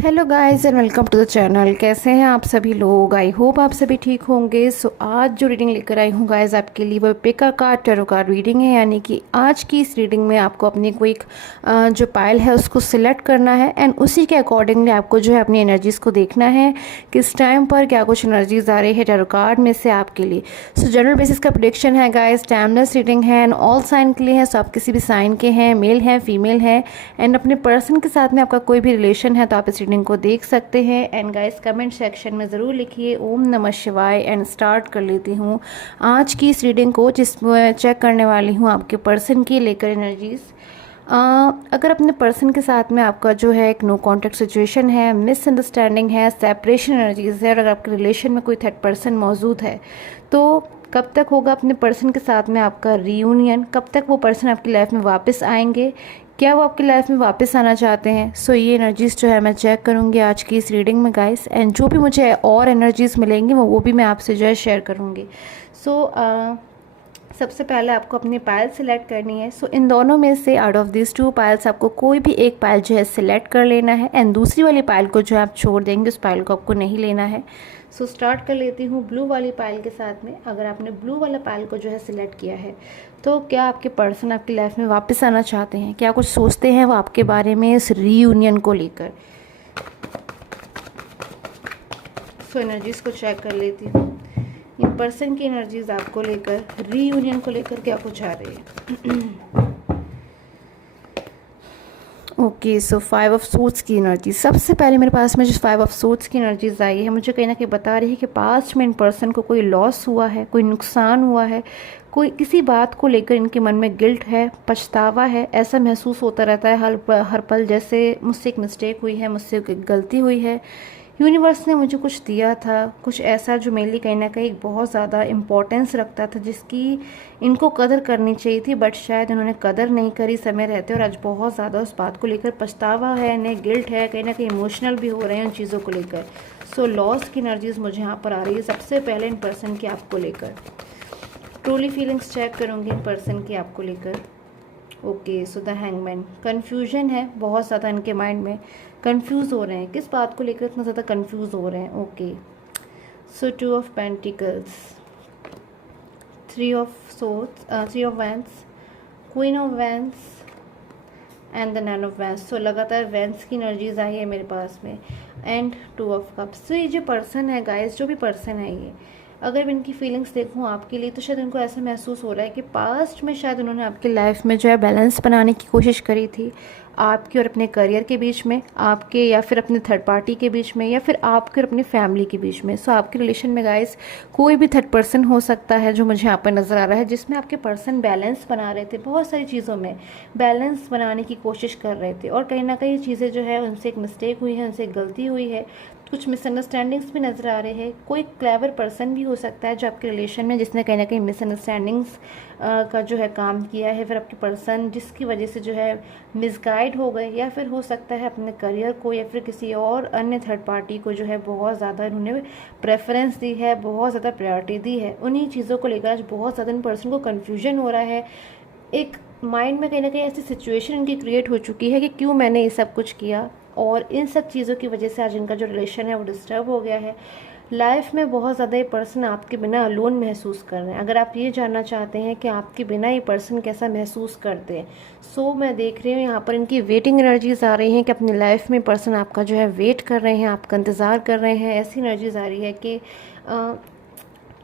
Hello guys and welcome to the channel. कैसे हैं आप सभी लोग? आई होप आप सभी ठीक होंगे। सो आज जो रीडिंग लेकर आई हूँ गाइस आपके लिए वो पिका कार्ड टैरो कार्ड रीडिंग है। यानी कि आज की इस रीडिंग में आपको अपनी कोई जो पाइल है उसको सिलेक्ट करना है एंड उसी के अकॉर्डिंगली आपको जो है अपनी एनर्जीज़ को देखना है किस टाइम पर क्या कुछ एनर्जीज आ रही है टैरो कार्ड में से आपके लिए। सो जनरल बेसिस का प्रेडिक्शन है गाइस, टाइमलेस रीडिंग है एंड ऑल साइन के लिए है। सो आप किसी भी साइन के हैं, मेल हैं, फीमेल हैं एंड अपने पर्सन के साथ में आपका कोई भी रिलेशन है तो आप इस रीडिंग को देख सकते हैं। एंड गाइस कमेंट सेक्शन में ज़रूर लिखिए ओम नमः शिवाय। एंड स्टार्ट कर लेती हूँ आज की इस रीडिंग को, जिसमें चेक करने वाली हूँ आपके पर्सन की लेकर एनर्जीज़। अगर अपने पर्सन के साथ में आपका जो है एक नो कॉन्टैक्ट सिचुएशन है, मिसअंडरस्टैंडिंग है, सेपरेशन एनर्जीज है और अगर आपके रिलेशन में कोई थर्ड पर्सन मौजूद है तो कब तक होगा अपने पर्सन के साथ में आपका रीयूनियन, कब तक वो पर्सन आपकी लाइफ में वापस आएंगे, क्या वो आपकी लाइफ में वापस आना चाहते हैं। सो ये एनर्जीज़ जो है मैं चेक करूँगी आज की इस रीडिंग में गाइस। एंड जो भी मुझे और एनर्जीज़ मिलेंगी वो भी मैं आपसे जो है शेयर करूँगी। सो सबसे पहले आपको अपनी पायल सिलेक्ट करनी है। सो इन दोनों में से out of this two piles आपको कोई भी एक पायल जो है सिलेक्ट कर लेना है एंड दूसरी वाली पायल को जो है आप छोड़ देंगे, उस पायल को आपको नहीं लेना है। सो स्टार्ट कर लेती हूँ ब्लू वाली पायल के साथ में। अगर आपने ब्लू वाला पायल को जो है सिलेक्ट किया है तो क्या आपके पर्सन आपकी लाइफ में वापस आना चाहते हैं, क्या कुछ सोचते हैं वो आपके बारे में इस रीयूनियन को लेकर। सो एनर्जीज़ को चेक कर लेती हूँ। इन पर्सन की एनर्जीज आपको लेकर, रीयूनियन को लेकर क्या कुछ आ रही है। ओके, सो 5 ऑफ सोर्ड्स की एनर्जी सबसे पहले मेरे पास में जो 5 ऑफ सोर्ड्स की एनर्जीज आई है मुझे कहीं ना कहीं बता रही है कि पास्ट में इन पर्सन को कोई लॉस हुआ है, कोई नुकसान हुआ है, कोई किसी बात को लेकर इनके मन में गिल्ट है, पछतावा है। ऐसा महसूस होता रहता है हर पल, जैसे मुझसे एक मिस्टेक हुई है, मुझसे एक गलती हुई है, यूनिवर्स ने मुझे कुछ दिया था, कुछ ऐसा जो मेरे लिए कहीं ना कहीं बहुत ज़्यादा इम्पोर्टेंस रखता था, जिसकी इनको कदर करनी चाहिए थी बट शायद इन्होंने कदर नहीं करी समय रहते और आज बहुत ज़्यादा उस बात को लेकर पछतावा है, इन्हें गिल्ट है, कहीं ना कहीं इमोशनल भी हो रहे हैं उन चीज़ों को लेकर। सो लॉस की एनर्जीज मुझे यहाँ पर आ रही है सबसे पहले इन पर्सन की आपको लेकर। ट्रूली फीलिंग्स चेक करूँगी इन पर्सन की आपको लेकर। Okay, so the hangman, confusion है बहुत ज़्यादा इनके माइंड में, कंफ्यूज हो रहे हैं, किस बात को लेकर इतना ज़्यादा कंफ्यूज हो रहे हैं। Okay, so 2 of pentacles, 3 of swords, 3 of wands, queen of wands and the 9 of wands. So लगातार वैंस की एनर्जीज आई है मेरे पास में एंड 2 ऑफ कप्स। तो ये जो पर्सन है गाइस, जो भी पर्सन है ये, अगर मैं इनकी फीलिंग्स देखूँ आपके लिए तो शायद इनको ऐसा महसूस हो रहा है कि पास्ट में शायद उन्होंने आपकी लाइफ में जो है बैलेंस बनाने की कोशिश करी थी, आपके और अपने करियर के बीच में, आपके या फिर अपने थर्ड पार्टी के बीच में, या फिर आपके और अपनी फैमिली के बीच में। सो आपके रिलेशन में गाइस कोई भी थर्ड पर्सन हो सकता है जो मुझे यहाँ पर नज़र आ रहा है, जिसमें आपके पर्सन बैलेंस बना रहे थे, बहुत सारी चीज़ों में बैलेंस बनाने की कोशिश कर रहे थे और कहीं ना कहीं चीज़ें जो है उनसे एक मिस्टेक हुई है, उनसे एक गलती हुई है, कुछ मिसअंडरस्टैंडिंग्स भी नज़र आ रहे हैं। कोई क्लेवर पर्सन भी हो सकता है जो आपके रिलेशन में, जिसने कहीं ना कहीं मिसअंडरस्टैंडिंग्स का जो है काम किया है, फिर आपके पर्सन जिसकी वजह से जो है मिसगाइड हो गए, या फिर हो सकता है अपने करियर को या फिर किसी और अन्य थर्ड पार्टी को जो है बहुत ज़्यादा इन्होंने प्रेफरेंस दी है, बहुत ज़्यादा प्रायोरिटी दी है। उन्हीं चीज़ों को लेकर आज बहुत ज़्यादा इन पर्सन को कन्फ्यूजन हो रहा है। एक माइंड में कहीं ना कहीं ऐसी सिचुएशन इनकी क्रिएट हो चुकी है कि क्यों मैंने ये सब कुछ किया, और इन सब चीज़ों की वजह से आज इनका जो रिलेशन है वो डिस्टर्ब हो गया है। लाइफ में बहुत ज़्यादा ये पर्सन आपके बिना अलोन महसूस कर रहे हैं। अगर आप ये जानना चाहते हैं कि आपके बिना ये पर्सन कैसा महसूस करते हैं, सो मैं देख रही हूँ यहाँ पर इनकी वेटिंग एनर्जीज आ रही हैं कि अपनी लाइफ में पर्सन आपका जो है वेट कर रहे हैं, आपका इंतज़ार कर रहे हैं। ऐसी एनर्जीज आ रही है कि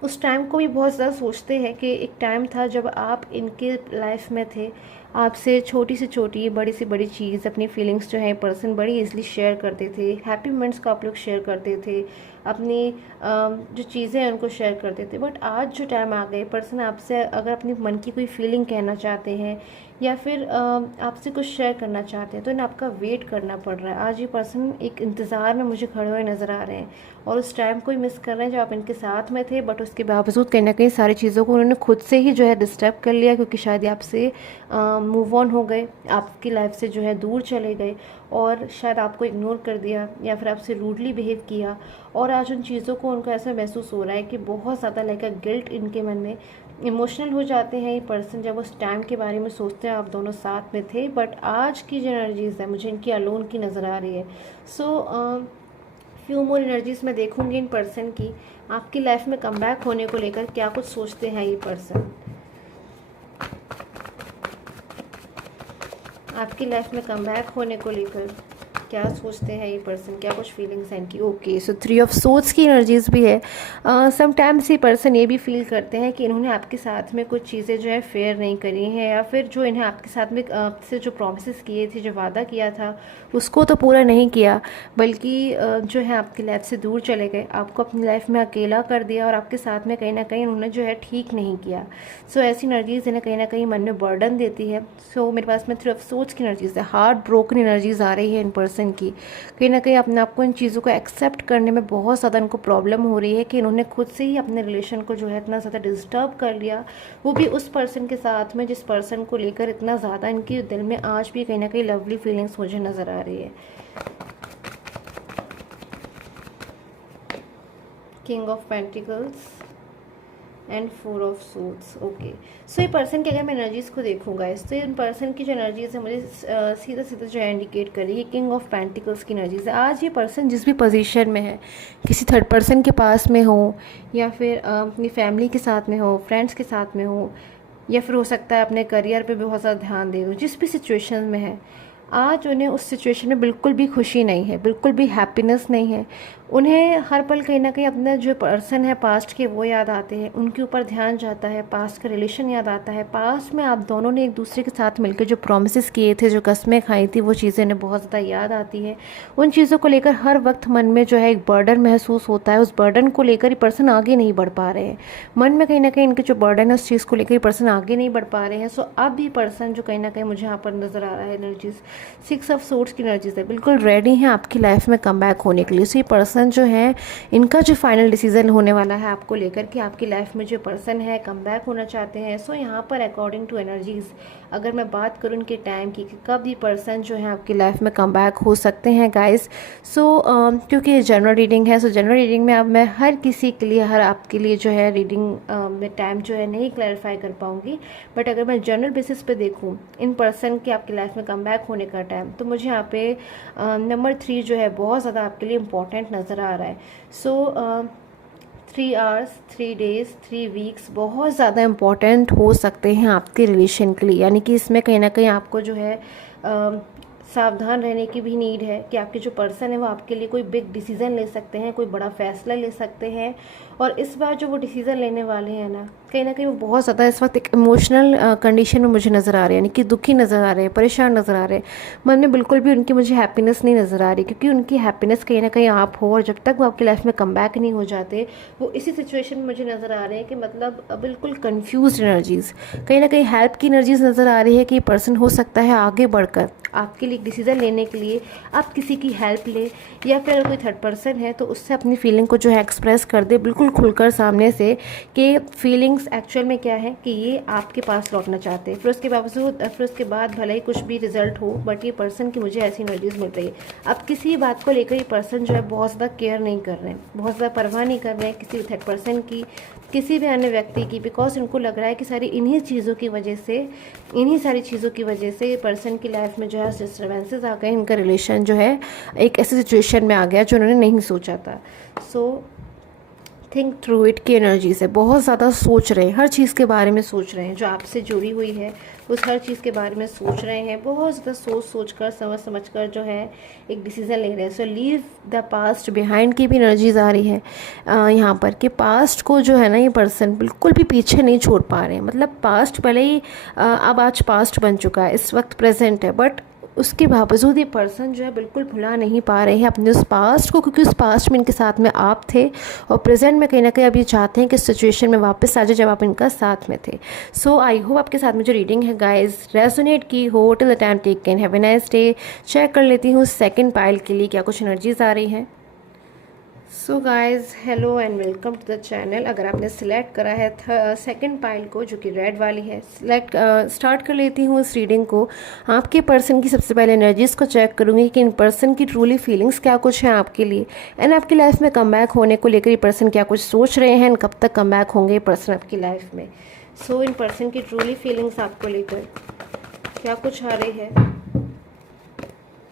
उस टाइम को भी बहुत ज़्यादा सोचते हैं कि एक टाइम था जब आप इनके लाइफ में थे, आपसे छोटी से छोटी, बड़ी से बड़ी चीज़, अपनी फीलिंग्स जो है पर्सन बड़ी इजीली शेयर करते थे, हैप्पी मोमेंट्स को आप लोग शेयर करते थे, अपनी जो चीज़ें हैं उनको शेयर करते थे। बट आज जो टाइम आ गए, पर्सन आपसे अगर अपनी मन की कोई फीलिंग कहना चाहते हैं या फिर आपसे कुछ शेयर करना चाहते हैं तो इन्हें आपका वेट करना पड़ रहा है। आज ये पर्सन एक इंतज़ार में मुझे खड़े हुए नज़र आ रहे हैं और उस टाइम को ही मिस कर रहे हैं जब आप इनके साथ में थे, बट उसके बावजूद कहीं ना कहीं सारी चीज़ों को उन्होंने खुद से ही जो है डिस्टर्ब कर लिया, क्योंकि शायद ये आपसे मूव ऑन हो गए, आपकी लाइफ से जो है दूर चले गए और शायद आपको इग्नोर कर दिया या फिर आपसे रूडली बिहेव किया। और आज उन चीज़ों को उनको ऐसा महसूस हो रहा है कि बहुत ज़्यादा लाइक अ गिल्ट इनके मन में, इमोशनल हो जाते हैं ये पर्सन जब उस टाइम के बारे में सोचते टाइम आप दोनों साथ में थे, बट आज की जो एनर्जीज़ है मुझे इनकी अलोन की नज़र आ रही है। सो फ्यू मोर एनर्जीज मैं देखूंगी इन पर्सन की, आपकी लाइफ में कमबैक होने को लेकर क्या कुछ सोचते हैं ये पर्सन, आपकी लाइफ में कमबैक होने को लेकर क्या सोचते हैं ये पर्सन, क्या कुछ फीलिंग्स हैं इनकी। ओके, सो 3 ऑफ सोर्ड्स की एनर्जीज भी है। समटाइम्स ये पर्सन ये भी फील करते हैं कि इन्होंने आपके साथ में कुछ चीज़ें जो है फेयर नहीं करी हैं, या फिर जो इन्हें आपके साथ में आपसे जो प्रॉमिसेस किए थे, जो वादा किया था उसको तो पूरा नहीं किया, बल्कि जो है आपकी लाइफ से दूर चले गए, आपको अपनी लाइफ में अकेला कर दिया और आपके साथ में कहीं ना कहीं उन्होंने जो है ठीक नहीं किया। सो ऐसी एनर्जीज इन्हें कहीं ना कहीं मन में बर्डन देती है। सो मेरे पास में 3 ऑफ सोर्ड्स की एनर्जीज है, हार्ट ब्रोकन एनर्जीज आ रही है इन पर्सन की। कहीं ना कहीं अपने आपको इन चीज़ों को एक्सेप्ट करने में बहुत ज़्यादा इनको प्रॉब्लम हो रही है कि इन्होंने खुद से ही अपने रिलेशन को जो है इतना ज़्यादा डिस्टर्ब कर लिया, वो भी उस पर्सन के साथ में जिस पर्सन को लेकर इतना ज़्यादा इनके दिल में आज भी कहीं ना कहीं लवली फीलिंग्स मुझे नज़र आ रही है। King of pentacles and 4 of swords. Okay, so ये पर्सन की अगर मैं एनर्जीज़ को देखूंगा इस, तो इन पर्सन की जो एनर्जीज़ है मुझे सीधा सीधा जो है इंडिकेट कर रही है किंग ऑफ पेंटिकल्स की एनर्जीज़ है। आज ये पर्सन जिस भी पोजीशन में है, किसी थर्ड पर्सन के पास में हो, या फिर अपनी फैमिली के साथ में हो, फ्रेंड्स के साथ में हो, या फिर हो सकता है अपने करियर पे बहुत ज़्यादा ध्यान दे हो, जिस भी सिचुएशन में है, आज उन्हें उस सिचुएशन में बिल्कुल भी खुशी नहीं है, बिल्कुल भी हैप्पीनेस नहीं है। उन्हें हर पल कहीं ना कहीं अपना जो पर्सन है पास्ट के वो याद आते हैं, उनके ऊपर ध्यान जाता है, पास्ट का रिलेशन याद आता है, पास्ट में आप दोनों ने एक दूसरे के साथ मिलकर जो प्रॉमिसेस किए थे, जो कस्में खाई थी, वो चीज़ें उन्हें बहुत ज़्यादा याद आती हैं। उन चीज़ों को लेकर हर वक्त मन में जो है एक बर्डन महसूस होता है, उस बर्डन को लेकर ये पर्सन आगे नहीं बढ़ पा रहे हैं। मन में कहीं ना कहीं इनके जो बर्डन है उस चीज़ को लेकर ये पर्सन आगे नहीं बढ़ पा रहे हैं। सो अब ये पर्सन जो कहीं ना कहीं मुझे यहाँ पर नज़र आ रहा है एनर्जीज 6 ऑफ सोर्ड्स की एनर्जीज है, बिल्कुल रेडी हैं आपकी लाइफ में कम बैक होने के लिए। सो ये पर्सन जो है, इनका जो फाइनल डिसीजन होने वाला है आपको लेकर कि आपकी लाइफ में जो पर्सन है कम बैक होना चाहते हैं। सो यहाँ पर अकॉर्डिंग टू एनर्जीज़ अगर मैं बात करूँ इनके टाइम की कि कब ये पर्सन जो है आपकी लाइफ में कम बैक हो सकते हैं गाइस। सो क्योंकि ये जनरल रीडिंग है, सो जनरल रीडिंग में अब मैं हर किसी के लिए, हर आपके लिए जो है रीडिंग में टाइम जो है नहीं क्लैरिफाई कर पाऊँगी, बट अगर मैं जनरल बेसिस पे देखूँ इन पर्सन के आपकी लाइफ में कम बैक होने का टाइम, तो मुझे यहाँ पे नंबर 3 जो है बहुत ज़्यादा आपके लिए इम्पॉर्टेंट नज़र आ रहा है। सो 3 आवर्स, 3 डेज़, 3 वीक्स बहुत ज़्यादा इम्पॉर्टेंट हो सकते हैं आपके रिलेशन के लिए। यानी कि इसमें कहीं ना कहीं आपको जो है सावधान रहने की भी नीड है कि आपके जो पर्सन है वो आपके लिए कोई बिग डिसीज़न ले सकते हैं, कोई बड़ा फैसला ले सकते हैं। और इस बार जो वो डिसीज़न लेने वाले हैं ना कहीं वो बहुत ज़्यादा इस वक्त एक इमोशनल कंडीशन में मुझे नज़र आ रहे हैं, यानी कि दुखी नज़र आ रहे हैं, परेशान नज़र आ रहे हैं। मन में बिल्कुल भी उनकी मुझे हैप्पीनेस नहीं नज़र आ रही, क्योंकि उनकी हैप्पीनेस कहीं ना कहीं आप हो, और जब तक वो आपकी लाइफ में कम बैक नहीं हो जाते वो इसी सिचुएशन में मुझे नज़र आ रहे हैं कि मतलब बिल्कुल कन्फ्यूज एनर्जीज़, कहीं ना कहीं हेल्प की एनर्जीज नज़र आ रही है कि पर्सन हो सकता है आगे बढ़कर आपके लिए डिसीज़न लेने के लिए आप किसी की हेल्प ले, या फिर अगर कोई थर्ड पर्सन है तो उससे अपनी फीलिंग को जो है एक्सप्रेस कर दे बिल्कुल खुलकर सामने से, कि फीलिंग्स एक्चुअल में क्या है, कि ये आपके पास लौटना चाहते हैं। फिर उसके बावजूद, फिर उसके बाद भले ही कुछ भी रिजल्ट हो, बट ये पर्सन की मुझे ऐसी एनर्जीज मिल रही है। अब किसी बात को लेकर ये पर्सन जो है बहुत ज़्यादा केयर नहीं कर रहे हैं, बहुत ज़्यादा परवाह नहीं कर रहे हैं किसी थर्ड पर्सन की, किसी भी अन्य व्यक्ति की, बिकॉज उनको लग रहा है कि सारी इन्हीं चीज़ों की वजह से, इन्हीं सारी चीज़ों की वजह से ये पर्सन की लाइफ में जो है डिस्टर्बेंसेस आ गए, इनका रिलेशन जो है एक ऐसी सिचुएशन में आ गया जो उन्होंने नहीं सोचा था। सो थिंक थ्रू इट की एनर्जी से बहुत ज़्यादा सोच रहे हैं, हर चीज़ के बारे में सोच रहे हैं, जो आपसे जुड़ी हुई है उस हर चीज़ के बारे में सोच रहे हैं, बहुत ज़्यादा सोच कर समझ कर जो है एक डिसीज़न ले रहे हैं। So leave the past behind की भी एनर्जीज आ रही है यहाँ पर, कि पास्ट को जो है ना ये पर्सन बिल्कुल भी पीछे नहीं छोड़ पा रहे हैं। मतलब पास्ट भले ही अब आज पास्ट बन चुका है, इस वक्त प्रेजेंट है, बट उसके बावजूद ये पर्सन जो है बिल्कुल भुला नहीं पा रहे हैं अपने उस पास्ट को, क्योंकि उस पास्ट में इनके साथ में आप थे, और प्रेजेंट में कहीं ना कहीं अब ये चाहते हैं कि इस सिचुएशन में वापस आ जाए जब आप इनका साथ में थे। सो आई होप आपके साथ में जो रीडिंग है गाइज रेजोनेट की हो। Till the time taken, have a nice day. Check कर लेती हूँ सेकंड पाइल के लिए क्या कुछ एनर्जीज आ रही हैं। So guys hello and welcome to the channel. अगर आपने सिलेक्ट करा है सेकंड पाइल को, जो कि रेड वाली है, स्टार्ट कर लेती हूँ इस रीडिंग को। आपके पर्सन की सबसे पहले एनर्जीज़ को चेक करूँगी कि इन पर्सन की ट्रूली फीलिंग्स क्या कुछ हैं आपके लिए, एंड आपकी लाइफ में कम बैक होने को लेकर ये पर्सन क्या कुछ सोच रहे हैं, एंड कब तक कम बैक होंगे ये पर्सन आपकी लाइफ में। सो इन पर्सन की ट्रूली फीलिंग्स आपको लेकर क्या कुछ आ रही है।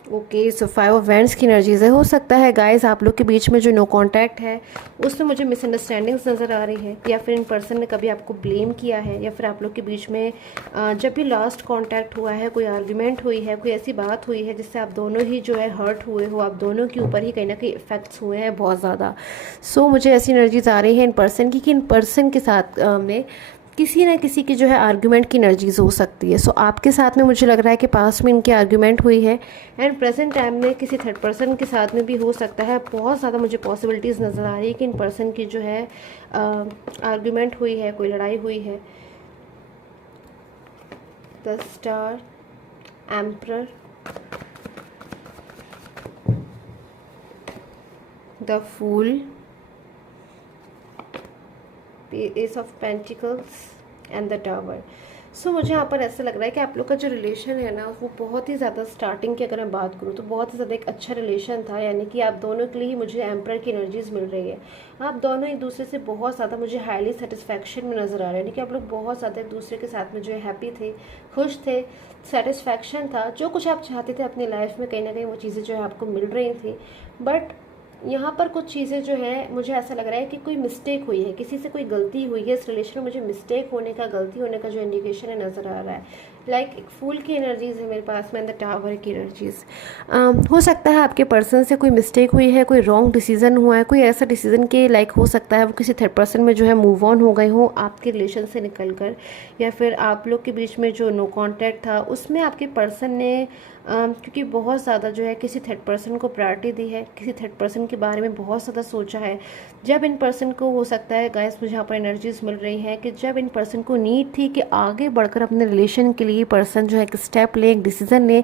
ओके, सो 5 ऑफ वैंड्स की एनर्जीज है। हो सकता है गाइस आप लोग के बीच में जो नो कांटेक्ट है उसमें मुझे मिसअंडरस्टैंडिंग्स नज़र आ रही है, या फिर इन पर्सन ने कभी आपको ब्लेम किया है, या फिर आप लोग के बीच में जब भी लास्ट कांटेक्ट हुआ है, कोई आर्ग्यूमेंट हुई है, कोई ऐसी बात हुई है जिससे आप दोनों ही जो है हर्ट हुए हो, आप दोनों के ऊपर ही कहीं ना कहीं इफेक्ट्स हुए हैं बहुत ज़्यादा। सो मुझे ऐसी एनर्जीज आ रही है इन पर्सन की कि इन पर्सन के साथ में किसी ना किसी की जो है आर्ग्यूमेंट की एनर्जीज हो सकती है। सो आपके साथ में मुझे लग रहा है कि पास्ट में इनकी आर्ग्यूमेंट हुई है, एंड प्रेजेंट टाइम में किसी थर्ड पर्सन के साथ में भी हो सकता है। बहुत ज़्यादा मुझे पॉसिबिलिटीज़ नज़र आ रही है कि इन पर्सन की जो है आर्ग्यूमेंट हुई है, कोई लड़ाई हुई है। The star, emperor, the fool, ace of pentacles and the tower. So मुझे यहाँ पर ऐसा लग रहा है कि आप लोग का जो रिलेशन है ना वो बहुत ही ज़्यादा, स्टार्टिंग की अगर मैं बात करूँ तो बहुत ही ज़्यादा एक अच्छा रिलेशन था, यानी कि आप दोनों के लिए ही मुझे एम्परर की एनर्जीज मिल रही है। आप दोनों एक दूसरे से बहुत ज़्यादा मुझे हाईली सेटिस्फैक्शन में नज़र आ रहे हैं, यानी कि आप लोग बहुत ज़्यादा एक दूसरे के साथ में जो है हैप्पी थे, खुश थे, सेटिस्फैक्शन था। जो कुछ आप चाहते थे अपनी लाइफ में कहीं ना कहीं वो चीज़ें जो है आपको मिल रही थी। बट यहाँ पर कुछ चीज़ें जो है मुझे ऐसा लग रहा है कि कोई मिस्टेक हुई है, किसी से कोई गलती हुई है इस रिलेशन में। मुझे मिस्टेक होने का, गलती होने का जो इंडिकेशन है नज़र आ रहा है। लाइक एक फूल की एनर्जीज है मेरे पास में, द टावर की एनर्जीज। हो सकता है आपके पर्सन से कोई मिस्टेक हुई है, कोई रॉन्ग डिसीजन हुआ है, कोई ऐसा डिसीजन के लाइक हो सकता है वो किसी थर्ड पर्सन में जो है मूव ऑन हो गए हो आपके रिलेशन से निकल कर, या फिर आप लोग के बीच में जो नो कॉन्टैक्ट था उसमें आपके पर्सन ने क्योंकि बहुत ज़्यादा जो है किसी थर्ड पर्सन को प्रायोरिटी दी है, किसी थर्ड पर्सन के बारे में बहुत ज़्यादा सोचा है। जब इन पर्सन को, हो सकता है गाइस मुझे यहाँ पर एनर्जीज मिल रही हैं कि जब इन पर्सन को नीड थी कि आगे बढ़कर अपने रिलेशन के लिए पर्सन जो है एक स्टेप ले, एक डिसीज़न ले,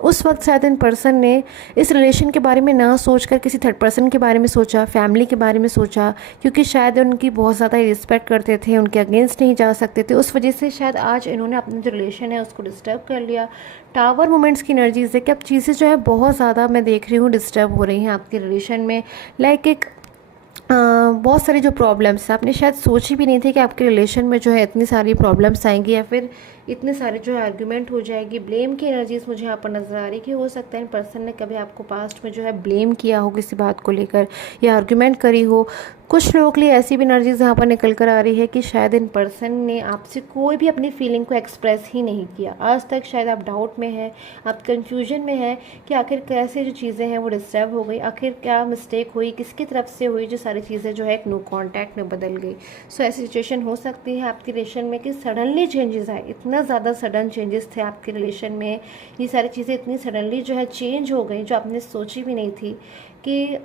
उस वक्त शायद इन पर्सन ने इस रिलेशन के बारे में ना सोचकर किसी थर्ड पर्सन के बारे में सोचा, फैमिली के बारे में सोचा, क्योंकि शायद उनकी बहुत ज़्यादा रिस्पेक्ट करते थे, उनके अगेंस्ट नहीं जा सकते थे। उस वजह से शायद आज इन्होंने अपना जो रिलेशन है उसको डिस्टर्ब कर लिया। टावर मोमेंट्स की एनर्जीज है कि अब चीज़ें जो है बहुत ज़्यादा मैं देख रही हूँ डिस्टर्ब हो रही हैं आपके रिलेशन में। लाइक एक बहुत सारी जो प्रॉब्लम्स आपने शायद सोची भी नहीं थी कि आपके रिलेशन में जो है इतनी सारी प्रॉब्लम्स आएंगी, या फिर इतने सारे जो है आर्ग्यूमेंट हो जाएगी। ब्लेम की एनर्जीज मुझे यहाँ पर नज़र आ रही कि हो सकता है इन पर्सन ने कभी आपको पास्ट में जो है ब्लेम किया हो किसी बात को लेकर, या आर्ग्यूमेंट करी हो। कुछ लोगों के लिए ऐसी भी एनर्जीज यहाँ पर निकल कर आ रही है कि शायद इन पर्सन ने आपसे कोई भी अपनी फीलिंग को एक्सप्रेस ही नहीं किया आज तक। शायद आप डाउट में हैं, आप कंफ्यूजन में हैं कि आखिर कैसे जो चीज़ें हैं वो डिस्टर्ब हो गई, आखिर क्या मिस्टेक हुई, किसकी तरफ से हुई, जो सारी चीज़ें जो है एक नो कॉन्टैक्ट में बदल गई। सो ऐसी सिचुएशन हो सकती है आपके रिलेशन में कि सडनली चेंजेस आए, इतना ज़्यादा सडन चेंजेस थे आपके रिलेशन में, ये सारी चीज़ें इतनी सडनली जो है चेंज हो गई जो आपने सोची भी नहीं थी कि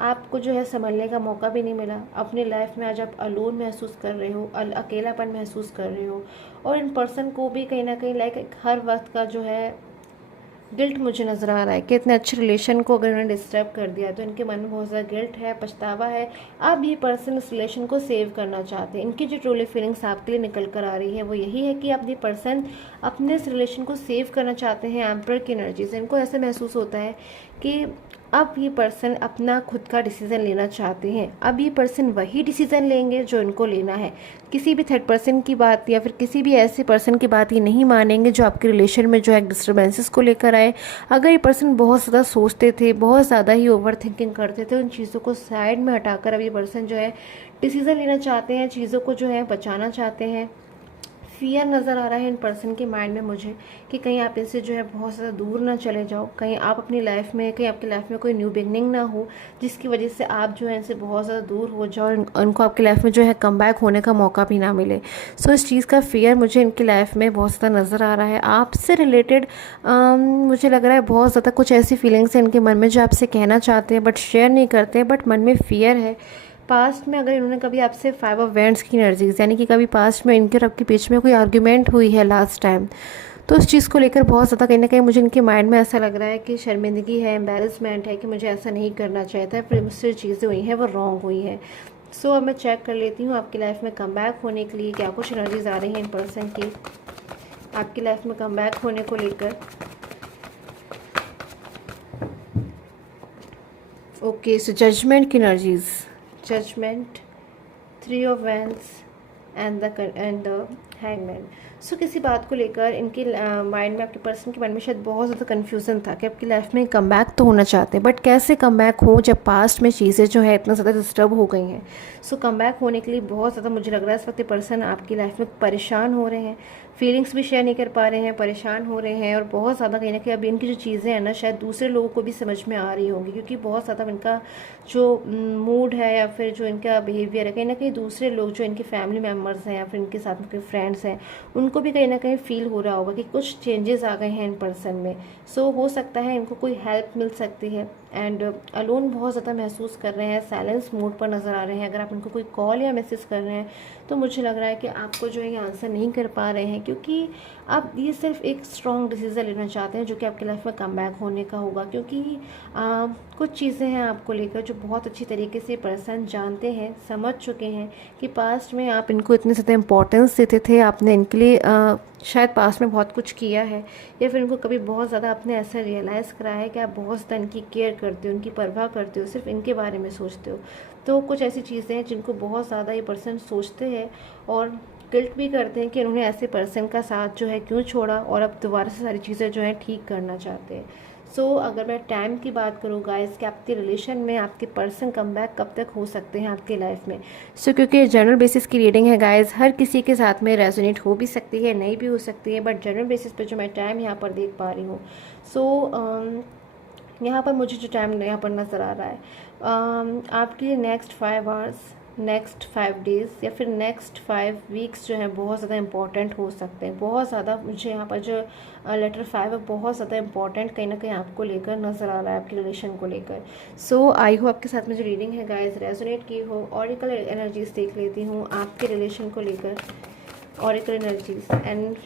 आपको जो है संभलने का मौका भी नहीं मिला। अपनी लाइफ में आज आप अलोन महसूस कर रहे हो, अकेलापन महसूस कर रहे हो, और इन पर्सन को भी कहीं ना कहीं लाइक हर वक्त का जो है गिल्ट मुझे नज़र आ रहा है कि इतने अच्छे रिलेशन को अगर उन्होंने डिस्टर्ब कर दिया तो इनके मन में बहुत ज़्यादा गिल्ट है, पछतावा है। अब ये पर्सन इस रिलेशन को सेव करना चाहते हैं। इनकी जो ट्रूली फीलिंग्स आपके लिए निकल कर आ रही है वो यही है कि अब ये पर्सन अपने इस रिलेशन को सेव करना चाहते हैं। एम्परर की एनर्जी से इनको ऐसे महसूस होता है कि अब ये पर्सन अपना खुद का डिसीज़न लेना चाहते हैं। अब ये पर्सन वही डिसीज़न लेंगे जो इनको लेना है। किसी भी थर्ड पर्सन की बात या फिर किसी भी ऐसे पर्सन की बात ये नहीं मानेंगे जो आपके रिलेशन में जो है डिस्टर्बेंसेस को लेकर आए। अगर ये पर्सन बहुत ज़्यादा सोचते थे, बहुत ज़्यादा ही ओवर थिंकिंग करते थे, उन चीज़ों को साइड में हटाकर अब ये पर्सन जो है डिसीज़न लेना चाहते हैं, चीज़ों को जो है बचाना चाहते हैं। फियर नज़र आ रहा है इन पर्सन के माइंड में मुझे कि कहीं आप इनसे जो है बहुत ज़्यादा दूर ना चले जाओ, कहीं आप अपनी लाइफ में, कहीं आपकी लाइफ में कोई न्यू बिगनिंग ना हो जिसकी वजह से आप जो है इनसे बहुत ज़्यादा दूर हो जाओ और उनको आपकी लाइफ में जो है कम बैक होने का मौका भी ना मिले। सो इस चीज़ का फियर मुझे इनकी लाइफ में बहुत ज़्यादा नज़र आ रहा है। आपसे रिलेटेड मुझे लग रहा है बहुत ज़्यादा कुछ ऐसी फीलिंग्स हैं इनके मन में जो आपसे कहना चाहते हैं बट शेयर नहीं करते, बट मन में फियर है। पास्ट में अगर इन्होंने कभी आपसे 5 ऑफ वैंड्स की एनर्जीज, यानी कि कभी पास्ट में इनके और आपके बीच में कोई आर्ग्यूमेंट हुई है लास्ट टाइम, तो उस चीज़ को लेकर बहुत ज़्यादा कहीं ना कहीं मुझे इनके माइंड में ऐसा लग रहा है कि शर्मिंदगी है, एम्बेरसमेंट है कि मुझे ऐसा नहीं करना चाहिए था, फिर मुझसे चीज़ें हुई हैं वो रॉन्ग हुई हैं। सो अब मैं चेक कर लेती हूँ आपकी लाइफ में कम बैक होने के लिए क्या कुछ एनर्जीज आ रही हैं इन पर्सन की, आपकी लाइफ में कम बैक होने को लेकर। ओके, सो जजमेंट की energies, judgement, 3 of wands, and the hangman. So किसी बात को लेकर इनके माइंड में, आपके पर्सन के माइंड में शायद बहुत ज़्यादा कन्फ्यूज़न था कि आपकी लाइफ में कम बैक तो होना चाहते हैं, बट कैसे कम बैक हो जब पास्ट में चीज़ें जो है इतना ज़्यादा डिस्टर्ब हो गई हैं। सो कम बैक होने के लिए बहुत ज़्यादा मुझे लग रहा है इस वक्त ये पर्सन आपकी लाइफ में परेशान हो रहे हैं, फीलिंग्स भी शेयर नहीं कर पा रहे हैं, परेशान हो रहे हैं, और बहुत ज़्यादा कहीं ना कहीं अभी इनकी जो चीज़ें हैं ना शायद दूसरे लोगों को भी समझ में आ रही होंगी, क्योंकि बहुत ज़्यादा इनका जो मूड है या फिर जो इनका बिहेवियर है, कहीं ना कहीं दूसरे लोग जो इनके फैमिली मेम्बर्स हैं या फिर इनके साथ में फ्रेंड्स हैं, उनको भी कहीं ना कहीं फील हो रहा होगा कि कुछ चेंजेस आ गए हैं इन पर्सन में। सो हो सकता है इनको कोई हेल्प मिल सकती है, एंड अलोन बहुत ज़्यादा महसूस कर रहे हैं, साइलेंस मोड पर नज़र आ रहे हैं। अगर आप इनको कोई कॉल या मैसेज कर रहे हैं तो मुझे लग रहा है कि आपको जो है ये आंसर नहीं कर पा रहे हैं, क्योंकि आप ये सिर्फ एक स्ट्रॉन्ग डिसीज़न लेना चाहते हैं जो कि आपकी लाइफ में कम बैक होने का होगा, क्योंकि कुछ चीज़ें हैं आपको लेकर जो बहुत अच्छी तरीके से पर्सन जानते हैं, समझ चुके हैं कि पास्ट में आप इनको इतने ज़्यादा इंपॉर्टेंस देते थे, आपने इनके लिए शायद पास्ट में बहुत कुछ किया है, या फिर इनको कभी बहुत ज़्यादा आपने ऐसा रियलाइज़ करा है कि आप बहुत ज़्यादा इनकी केयर करते हो, इनकी परवाह करते हो, सिर्फ इनके बारे में सोचते हो। तो कुछ ऐसी चीज़ें हैं जिनको बहुत ज़्यादा ये पर्सन सोचते हैं और गिल्ट भी करते हैं कि उन्होंने ऐसे पर्सन का साथ जो है क्यों छोड़ा, और अब दोबारा से सारी चीज़ें जो हैं ठीक करना चाहते हैं। सो अगर मैं टाइम की बात करूँ गाइस कि आपके रिलेशन में आपके पर्सन कम बैक कब तक हो सकते हैं आपके लाइफ में। सो क्योंकि जनरल बेसिस की रीडिंग है गाइस, हर किसी के साथ में रेजोनेट हो भी सकती है, नहीं भी हो सकती है, बट जनरल बेसिस पे जो मैं टाइम यहाँ पर देख पा रही हूँ, सो यहाँ पर मुझे जो टाइम यहाँ पर नज़र आ रहा है, आपके लिए नेक्स्ट 5 आवर्स, नेक्स्ट 5 डेज़ या फिर नेक्स्ट 5 वीक्स जो है बहुत ज़्यादा इंपॉर्टेंट हो सकते हैं। बहुत ज़्यादा मुझे यहाँ पर जो लेटर 5 है बहुत ज़्यादा इंपॉर्टेंट कहीं ना कहीं आपको लेकर नज़र आ रहा है, आपके रिलेशन को लेकर। सो आई हो आपके साथ में जो रीडिंग है गाइस रेजोनेट की हो। ऑरिकल एनर्जीज देख लेती हूँ आपके रिलेशन को लेकर, oracle energies and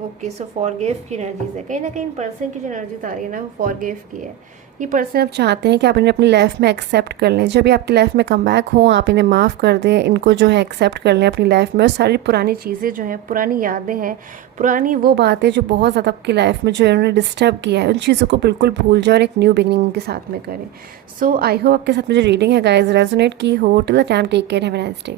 okay. So forgive की एनर्जीज है, कहीं ना कहीं पर्सन की जो एनर्जीज आ रही है ना वो फॉरगिव की है। ये पर्सन अब चाहते हैं कि आप इन्हें अपनी लाइफ में एक्सेप्ट कर लें, जब भी आपकी लाइफ में कम बैक हो आप इन्हें माफ़ कर दें, इनको जो है एक्सेप्ट कर लें अपनी लाइफ में, और सारी पुरानी चीज़ें जो हैं, पुरानी यादें हैं, पुरानी वो बातें जो बहुत ज़्यादा आपकी लाइफ में जो इन्होंने डिस्टर्ब किया है, उन चीज़ों को बिल्कुल भूल जाए और एक न्यू बिगनिंग के साथ में करें। सो आई होप आपके साथ मुझे रीडिंग है गाइस रेजोनेट की हो। Till the time take care, have a nice day.